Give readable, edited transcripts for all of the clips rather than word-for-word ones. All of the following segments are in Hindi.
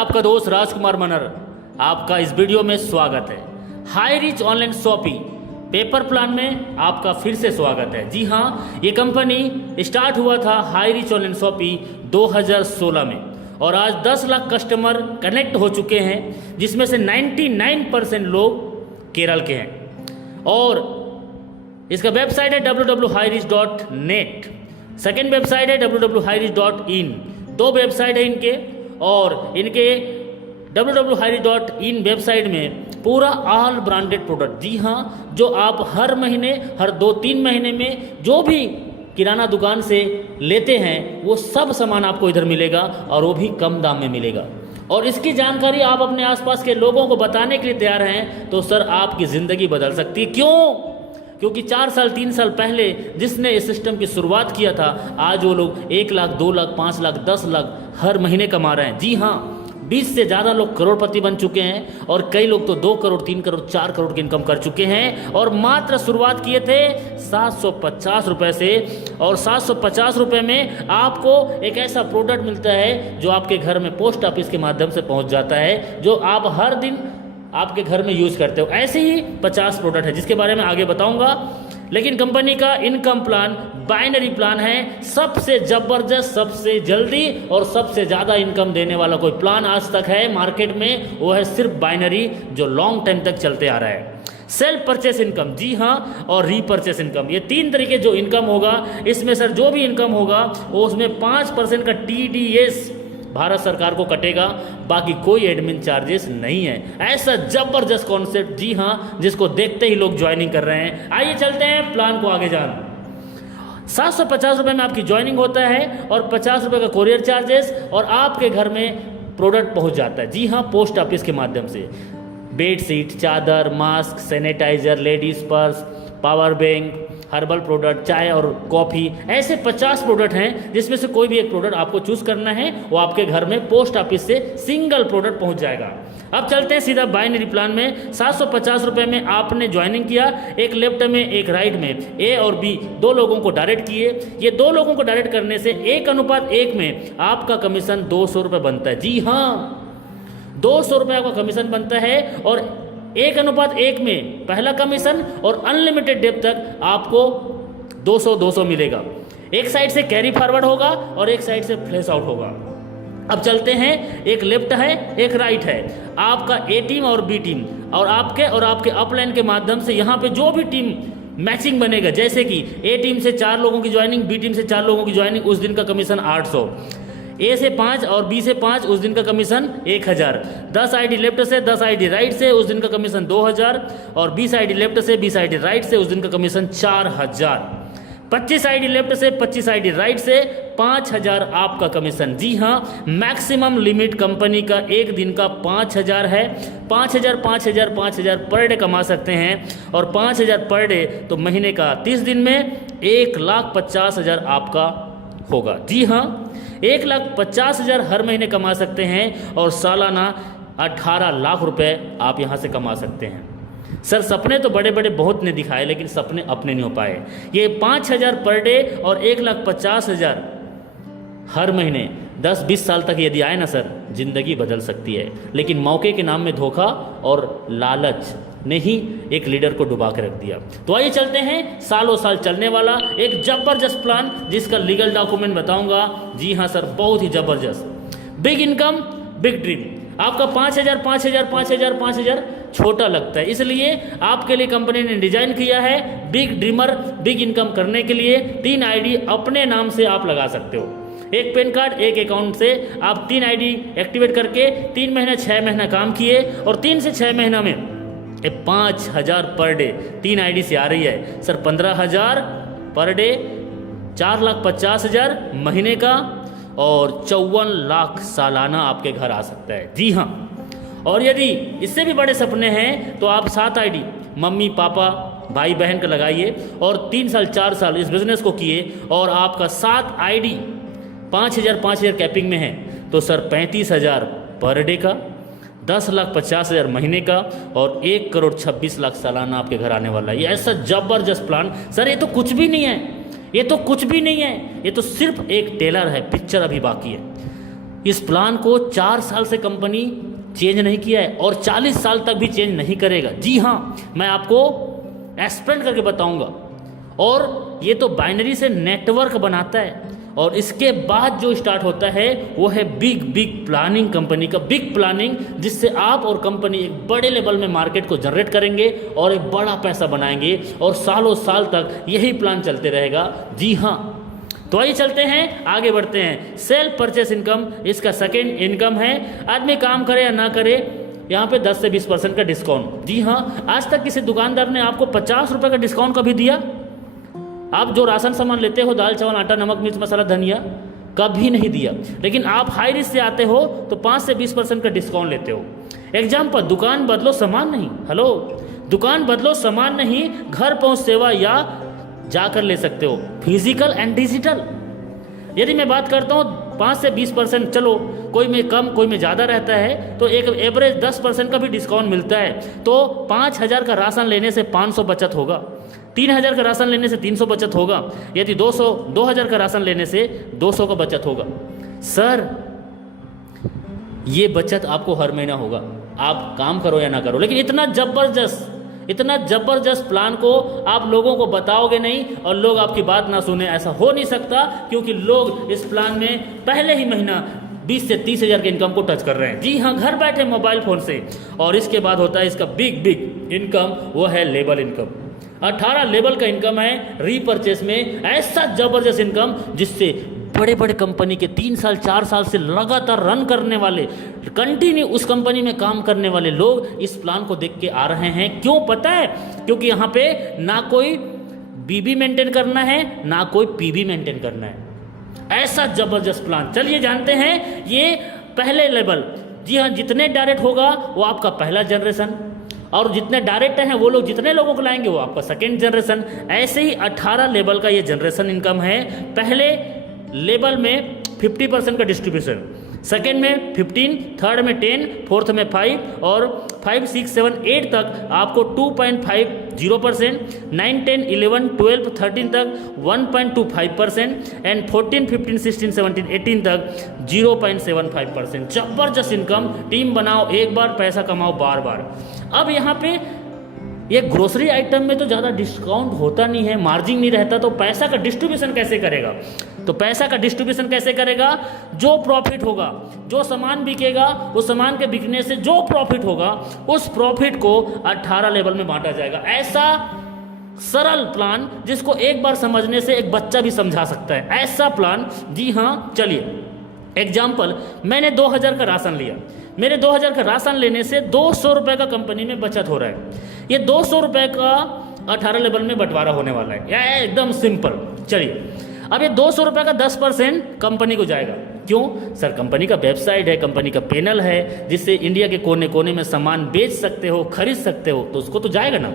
आपका दोस्त राजकुमार मनर, आपका इस वीडियो में स्वागत है। High rich online shopping paper plan में आपका फिर से स्वागत है। जी हाँ, ये कंपनी स्टार्ट हुआ था हाई रिच ऑनलाइन शॉपिंग 2016 में और आज 10 लाख कस्टमर कनेक्ट हो चुके हैं, जिसमें से 99% लोग केरल के हैं। और इसका वेबसाइट है www.highreach.net, सेकेंड वेबसाइट है www.highreach.in। दो वेबसाइट है इनके, और इनके www.highreach.in वेबसाइट में पूरा ऑल ब्रांडेड प्रोडक्ट, जी हाँ, जो आप हर महीने, हर 2-3 महीने में जो भी किराना दुकान से लेते हैं वो सब सामान आपको इधर मिलेगा, और वो भी कम दाम में मिलेगा। और इसकी जानकारी आप अपने आसपास के लोगों को बताने के लिए तैयार हैं तो सर आपकी ज़िंदगी बदल सकती है। क्यों? क्योंकि 4 साल 3 साल पहले जिसने इस सिस्टम की शुरुआत किया था, आज वो लोग 1 लाख 2 लाख 5 लाख 10 लाख हर महीने कमा रहे हैं। जी हाँ, 20 से ज़्यादा लोग करोड़पति बन चुके हैं, और कई लोग तो 2 करोड़ 3 करोड़ 4 करोड़ की इनकम कर चुके हैं। और मात्र शुरुआत किए थे 750 रुपये से, और 750 रुपये में आपको एक ऐसा प्रोडक्ट मिलता है जो आपके घर में पोस्ट ऑफिस के माध्यम से पहुंच जाता है, जो आप हर दिन आपके घर में यूज करते हो। ऐसे ही 50 प्रोडक्ट है जिसके बारे में आगे बताऊंगा। लेकिन कंपनी का इनकम प्लान बाइनरी प्लान है, सबसे जबरदस्त, सबसे जल्दी और सबसे ज़्यादा इनकम देने वाला कोई प्लान आज तक है मार्केट में, वो है सिर्फ बाइनरी, जो लॉन्ग टाइम तक चलते आ रहा है। सेल्फ परचेस इनकम, जी हाँ, और रीपरचेस इनकम, ये 3 तरीके जो इनकम होगा। इसमें सर जो भी इनकम होगा वो उसमें 5% का TDS भारत सरकार को कटेगा, बाकी कोई एडमिन चार्जेस नहीं है। ऐसा जबरदस्त कॉन्सेप्ट, जी हाँ, जिसको देखते ही लोग ज्वाइनिंग कर रहे हैं। आइए चलते हैं प्लान को आगे जान। 750 रुपये में आपकी ज्वाइनिंग होता है, और 50 रुपये का कोरियर चार्जेस, और आपके घर में प्रोडक्ट पहुंच जाता है। जी हाँ, पोस्ट ऑफिस के माध्यम से। बेड शीट, चादर, mask, sanitiser, ladies purse, power bank, herbal product, चाय और कॉफ़ी, ऐसे 50 प्रोडक्ट हैं जिसमें से कोई भी एक प्रोडक्ट आपको चूज करना है, वो आपके घर में पोस्ट ऑफिस से सिंगल प्रोडक्ट पहुंच जाएगा। अब चलते हैं सीधा बाइनरी प्लान में। 750 रुपये में आपने ज्वाइनिंग किया, एक लेफ्ट में एक राइट में, ए और बी 2 लोगों को डायरेक्ट किए। ये 2 लोगों को डायरेक्ट करने से 1:1 में आपका कमीशन 200 रुपये बनता है। जी हाँ, 200 रुपये आपका कमीशन बनता है, और 1:1 में पहला कमीशन, और अनलिमिटेड डेप तक आपको 200 मिलेगा। एक साइड से कैरी फॉरवर्ड होगा और एक साइड से फ्लैश आउट होगा। अब चलते हैं, एक लेफ्ट है एक राइट है, आपका ए टीम और बी टीम, और आपके अपलाइन के माध्यम से यहाँ पे जो भी टीम मैचिंग बनेगा, जैसे कि ए टीम से 4 लोगों की ज्वाइनिंग, बी टीम से 4 लोगों की ज्वाइनिंग, उस दिन का कमीशन 800, ए से 5 और बी से 5, उस दिन का कमीशन 1000, 10 आईडी लेफ्ट से 10 आईडी राइट से, उस दिन का कमीशन 2000, और 20 आईडी लेफ्ट से 20 आईडी राइट से, उस दिन का कमीशन 4000, 25 आईडी लेफ्ट से 25 आईडी राइट से 5000 आपका कमीशन। जी हाँ, मैक्सिमम लिमिट कंपनी का एक दिन का 5000 है। 5000 पर डे कमा सकते हैं, और 5000 पर डे तो महीने का 30 दिन में 1,50,000 आपका होगा। जी हाँ, 1,50,000 हर महीने कमा सकते हैं, और सालाना 18 लाख रुपए आप यहाँ से कमा सकते हैं। सर सपने तो बड़े बड़े बहुत ने दिखाए, लेकिन सपने अपने नहीं हो पाए। ये 5000 पर डे और 1,50,000 हर महीने 10-20 साल तक यदि आए ना सर, जिंदगी बदल सकती है। लेकिन मौके के नाम में धोखा और लालच ने ही एक लीडर को डुबा के रख दिया। तो आइए चलते हैं, सालों साल चलने वाला एक जबरदस्त प्लान, जिसका लीगल डॉक्यूमेंट बताऊंगा। जी हाँ सर, बहुत ही जबरदस्त। Big income big dream. आपका 5,000 छोटा लगता है, इसलिए आपके लिए कंपनी ने डिजाइन किया है बिग ड्रीमर, बिग इनकम करने के लिए 3 आईडी अपने नाम से आप लगा सकते हो। एक पेन कार्ड, एक अकाउंट से आप 3 आईडी एक्टिवेट करके 3 महीना 6 महीना काम किए, और 3 से 6 महीना में 5000 पर डे 3 आईडी से आ रही है सर। 15,000 पर डे, 4,50,000 महीने का, और 54 लाख सालाना आपके घर आ सकता है। जी हाँ, और यदि इससे भी बड़े सपने हैं तो आप 7 आईडी मम्मी पापा भाई बहन का लगाइए, और 3 साल 4 साल इस बिजनेस को किए, और आपका 7 आईडी 5,000 कैपिंग में है, तो सर 35,000 पर डे का, 10,50,000 महीने का, और 1,26,00,000 सालाना आपके घर आने वाला है। ये ऐसा जबरदस्त प्लान सर, ये तो कुछ भी नहीं है, ये तो कुछ भी नहीं है, ये तो सिर्फ एक टेलर है, पिक्चर अभी बाकी है। इस प्लान को 4 साल से कंपनी चेंज नहीं किया है और 40 साल तक भी चेंज नहीं करेगा। जी हाँ, मैं आपको एक्सप्लेन करके बताऊंगा। और ये तो बाइनरी से नेटवर्क बनाता है और इसके बाद जो स्टार्ट होता है वो है बिग प्लानिंग, कंपनी का बिग प्लानिंग, जिससे आप और कंपनी एक बड़े लेवल में मार्केट को जनरेट करेंगे और एक बड़ा पैसा बनाएंगे और सालों साल तक यही प्लान चलते रहेगा। जी हाँ, तो आइए चलते हैं, आगे बढ़ते हैं। सेल्फ परचेस इनकम इसका सेकेंड इनकम है। आदमी काम करे या ना करे, यहाँ पे 10 से 20% का डिस्काउंट। जी हाँ, आज तक किसी दुकानदार ने आपको 50 रुपये का डिस्काउंट कभी दिया? आप जो राशन सामान लेते हो, दाल चावल आटा नमक मिर्च मसाला धनिया, कभी नहीं दिया। लेकिन आप हाई रिस्क से आते हो तो 5 से 20% का डिस्काउंट लेते हो। एग्जाम्पल, दुकान बदलो सामान नहीं। हेलो, दुकान बदलो सामान नहीं, घर पहुंच सेवा या जाकर ले सकते हो, फिजिकल एंड डिजिटल। यदि मैं बात करता हूँ 5 से 20%, चलो कोई में कम कोई में ज़्यादा रहता है, तो एक एवरेज 10% का भी डिस्काउंट मिलता है। तो 5,000 का राशन लेने से 500 बचत होगा, 3,000 का राशन लेने से 300 बचत होगा, यदि 2,000 का राशन लेने से 200 का बचत होगा। सर, ये बचत आपको हर महीना होगा, आप काम करो या ना करो। लेकिन इतना जबरदस्त प्लान को आप लोगों को बताओगे नहीं और लोग आपकी बात ना सुने, ऐसा हो नहीं सकता, क्योंकि लोग इस प्लान में पहले ही महीना 20 से 30,000 के इनकम को टच कर रहे हैं। जी हाँ, घर बैठे मोबाइल फोन से। और इसके बाद होता है इसका बिग इनकम, वो है लेबल इनकम। 18 लेवल का इनकम है रीपरचेस में, ऐसा जबरदस्त इनकम जिससे बड़े बड़े कंपनी के 3 साल 4 साल से लगातार रन करने वाले, कंटिन्यू उस कंपनी में काम करने वाले लोग इस प्लान को देख के आ रहे हैं। क्यों पता है? क्योंकि यहाँ पे ना कोई बीबी मेंटेन करना है ना कोई पीबी मेंटेन करना है। ऐसा जबरदस्त प्लान। चलिए जानते हैं ये पहले लेवल। जी हाँ, जितने डायरेक्ट होगा वो आपका पहला जनरेशन, और जितने डायरेक्ट हैं वो लोग जितने लोगों को लाएंगे वो आपका सेकेंड जनरेशन। ऐसे ही 18 लेवल का ये जनरेशन इनकम है। पहले लेवल में 50% का डिस्ट्रीब्यूशन, सेकेंड में 15, थर्ड में 10, फोर्थ में 5 और 5, 6, 7, 8 तक आपको 2.50%, 9, 10, 11, 12, 13 तक 1.25% एंड 14, 15, 16, 17, 18 तक 0.75%। जबरदस्त इनकम। टीम बनाओ एक बार, पैसा कमाओ बार बार। अब यहाँ पे ये ग्रोसरी आइटम में तो ज़्यादा डिस्काउंट होता नहीं है, मार्जिन नहीं रहता, तो पैसा का डिस्ट्रीब्यूशन कैसे करेगा? तो पैसा का डिस्ट्रीब्यूशन कैसे करेगा? जो प्रॉफिट होगा, जो सामान बिकेगा, उस सामान के बिकने से जो प्रॉफिट होगा, उस प्रॉफिट को 18 लेवल में बांटा जाएगा। ऐसा सरल प्लान जिसको एक बार समझने से एक बच्चा भी समझा सकता है, ऐसा प्लान। जी हाँ, चलिए एग्जाम्पल, मैंने 2,000 का राशन लिया। मेरे 2,000 का राशन लेने से 200 रुपये का कंपनी में बचत हो रहा है। ये 200 रुपये का 18 लेवल में बंटवारा होने वाला है, या एकदम सिंपल। चलिए, अब ये 200 रुपये का 10% कंपनी को जाएगा। क्यों? सर, कंपनी का वेबसाइट है, कंपनी का पैनल है, जिससे इंडिया के कोने कोने में सामान बेच सकते हो, खरीद सकते हो, तो उसको तो जाएगा ना।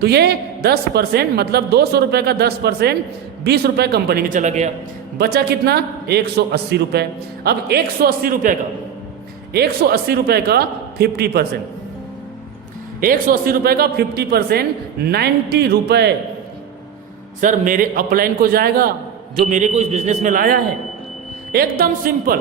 तो ये 10% मतलब 200 रुपये का 10% 20 रुपये कंपनी में चला गया। बचा कितना? 180 रुपये। अब 180 रुपये का 50%, 180 रुपये का 50% 90 रुपये सर मेरे अपलाइन को जाएगा, जो मेरे को इस बिजनेस में लाया है। एकदम सिंपल।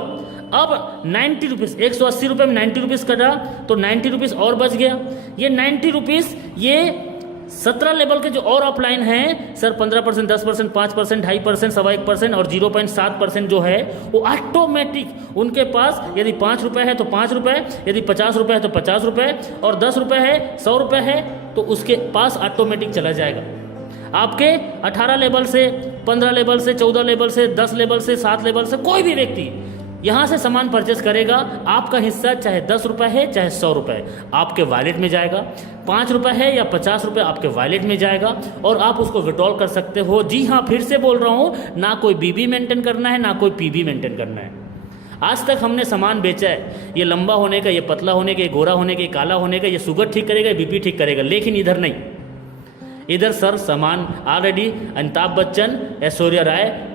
अब 90 रुपीज़, 180 रुपये में 90 रुपीज़ कटा तो 90 रुपीज़ और बच गया। ये 90 रुपीज़ ये 17 लेवल के जो और अपलाइन हैं सर, 15%, 10%, 5%, 2.5%, 1.25% और 0.7% जो है वो ऑटोमेटिक उनके पास, यदि 5 रुपये है तो 5 रुपये, यदि 50 रुपये है तो 50 रुपये, और 10 रुपये है, 100 रुपये है, तो उसके पास ऑटोमेटिक चला जाएगा। आपके 18 लेवल से, 15 लेवल से, 14 लेवल से, 10 लेवल से, 7 लेवल से कोई भी व्यक्ति यहाँ से सामान परचेस करेगा, आपका हिस्सा चाहे 10 रुपये है चाहे 100 रुपये आपके वॉलेट में जाएगा, 5 रुपये है या 50 रुपये आपके वॉलेट में जाएगा, और आप उसको विड्रॉल कर सकते हो। जी हाँ, फिर से बोल रहा हूँ, ना कोई बीबी मेंटेन करना है ना कोई पीबी मेंटेन करना है। आज तक हमने सामान बेचा है, ये लंबा होने का, ये पतला होने का, ये गोरा होने का, ये काला होने का, ये शुगर ठीक करेगा, ये बीपी ठीक करेगा, लेकिन इधर नहीं। इधर सर सामान ऑलरेडी अमिताभ बच्चन, ऐश्वर्या राय,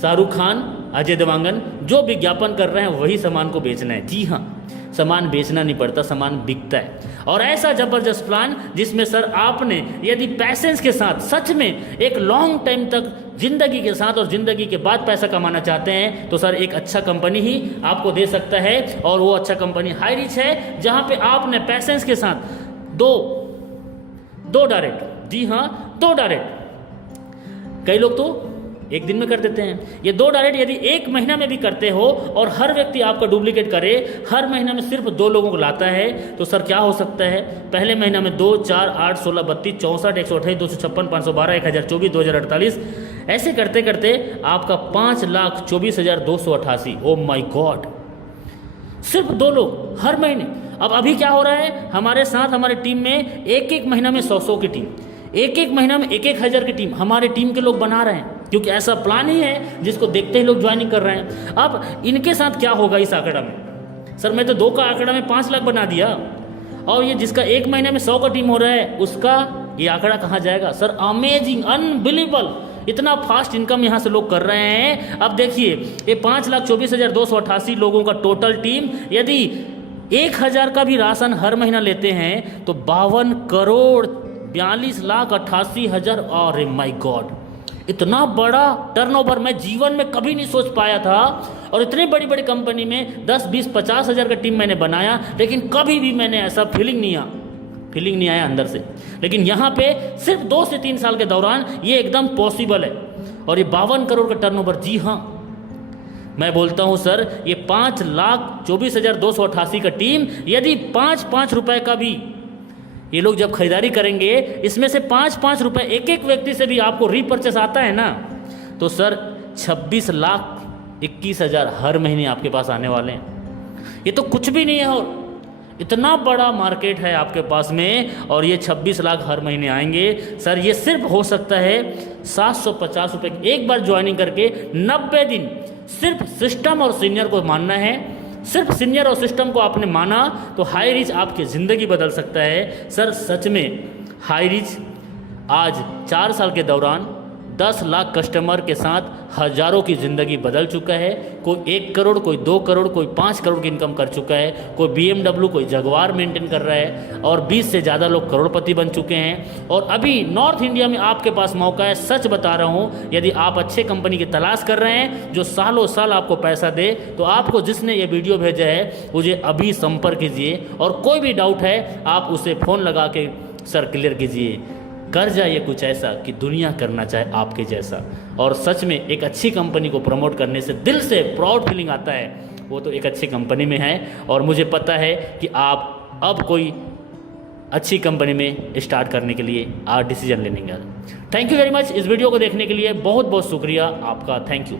शाहरुख खान, अजय देवगन जो विज्ञापन कर रहे हैं वही सामान को बेचना है। जी हाँ, सामान बेचना नहीं पड़ता, सामान बिकता है। और ऐसा ज़बरदस्त प्लान जिसमें सर आपने यदि पैसेंस के साथ सच में एक लॉन्ग टाइम तक ज़िंदगी के साथ और ज़िंदगी के बाद पैसा कमाना चाहते हैं तो सर एक अच्छा कंपनी ही आपको दे सकता है। और वो अच्छा कंपनी हाई रिच है, जहाँ पे आपने पैसेंस के साथ दो डायरेक्ट, जी हाँ 2 डायरेक्ट, कई लोग तो एक दिन में कर देते हैं, ये 2 डायरेक्ट यदि 1 महीना में भी करते हो और हर व्यक्ति आपका डुप्लीकेट करे, हर महीना में सिर्फ 2 लोगों को लाता है, तो सर क्या हो सकता है? पहले महीना में 2, 4, 8, 16, 32, 64, 128, 256, 512, 1024, 2048, ऐसे करते करते आपका 5,24,288। ओ माई गॉड, सिर्फ 2 लोग हर महीने। अब अभी क्या हो रहा है हमारे साथ, हमारे टीम में एक महीना में 100 की टीम, एक महीना में 1,000 की टीम हमारे टीम के लोग बना रहे हैं, क्योंकि ऐसा प्लान ही है जिसको देखते ही लोग ज्वाइनिंग कर रहे हैं। अब इनके साथ क्या होगा इस आंकड़ा में? सर मैं तो 2 का आंकड़ा में 5 लाख बना दिया, और ये जिसका 1 महीने में 100 का टीम हो रहा है उसका ये आंकड़ा कहाँ जाएगा? सर अमेजिंग, अनबिलीवेबल, इतना फास्ट इनकम यहाँ से लोग कर रहे हैं। अब देखिए ये 5,24,288 लोगों का टोटल टीम, यदि 1,000 का भी राशन हर महीना लेते हैं तो 52,42,88,000। अरे माय गॉड, इतना बड़ा टर्नओवर मैं जीवन में कभी नहीं सोच पाया था। और इतनी बड़ी बड़ी कंपनी में 10, 20, 50 हज़ार का टीम मैंने बनाया, लेकिन कभी भी मैंने ऐसा फीलिंग नहीं आया अंदर से। लेकिन यहाँ पे सिर्फ 2 से 3 साल के दौरान ये एकदम पॉसिबल है। और ये 52 करोड़ का टर्नओवर, जी हाँ मैं बोलता हूँ सर, ये 5,24,288 का टीम यदि 5-5 रुपए का भी ये लोग जब खरीदारी करेंगे, इसमें से 5-5 रुपए एक व्यक्ति से भी आपको रीपर्चेस आता है ना, तो सर 26,21,000 हर महीने आपके पास आने वाले हैं। ये तो कुछ भी नहीं है, और इतना बड़ा मार्केट है आपके पास में, और ये 26 लाख हर महीने आएंगे। सर ये सिर्फ हो सकता है 750 रुपये एक बार ज्वाइनिंग करके 90 दिन। सिर्फ सिस्टम और सीनियर को मानना है, सिर्फ सीनियर और सिस्टम को आपने माना तो हाई रिच आपकी ज़िंदगी बदल सकता है। सर सच में हाई रिच आज 4 साल के दौरान 10 लाख कस्टमर के साथ हज़ारों की ज़िंदगी बदल चुका है। कोई 1 करोड़, कोई 2 करोड़, कोई 5 करोड़ की इनकम कर चुका है, कोई BMW, कोई जगवार मेंटेन कर रहा है, और 20 से ज़्यादा लोग करोड़पति बन चुके हैं। और अभी नॉर्थ इंडिया में आपके पास मौका है, सच बता रहा हूँ, यदि आप अच्छे कंपनी की तलाश कर रहे हैं जो सालों साल आपको पैसा दे, तो आपको जिसने ये वीडियो भेजा है मुझे अभी संपर्क कीजिए, और कोई भी डाउट है आप उसे फ़ोन लगा के सर क्लियर कीजिए। कर जाइए कुछ ऐसा कि दुनिया करना चाहे आपके जैसा। और सच में एक अच्छी कंपनी को प्रमोट करने से दिल से प्राउड फीलिंग आता है, वो तो एक अच्छी कंपनी में है। और मुझे पता है कि आप अब कोई अच्छी कंपनी में स्टार्ट करने के लिए आप डिसीजन लेने। थैंक यू वेरी मच इस वीडियो को देखने के लिए, बहुत बहुत शुक्रिया आपका, थैंक यू।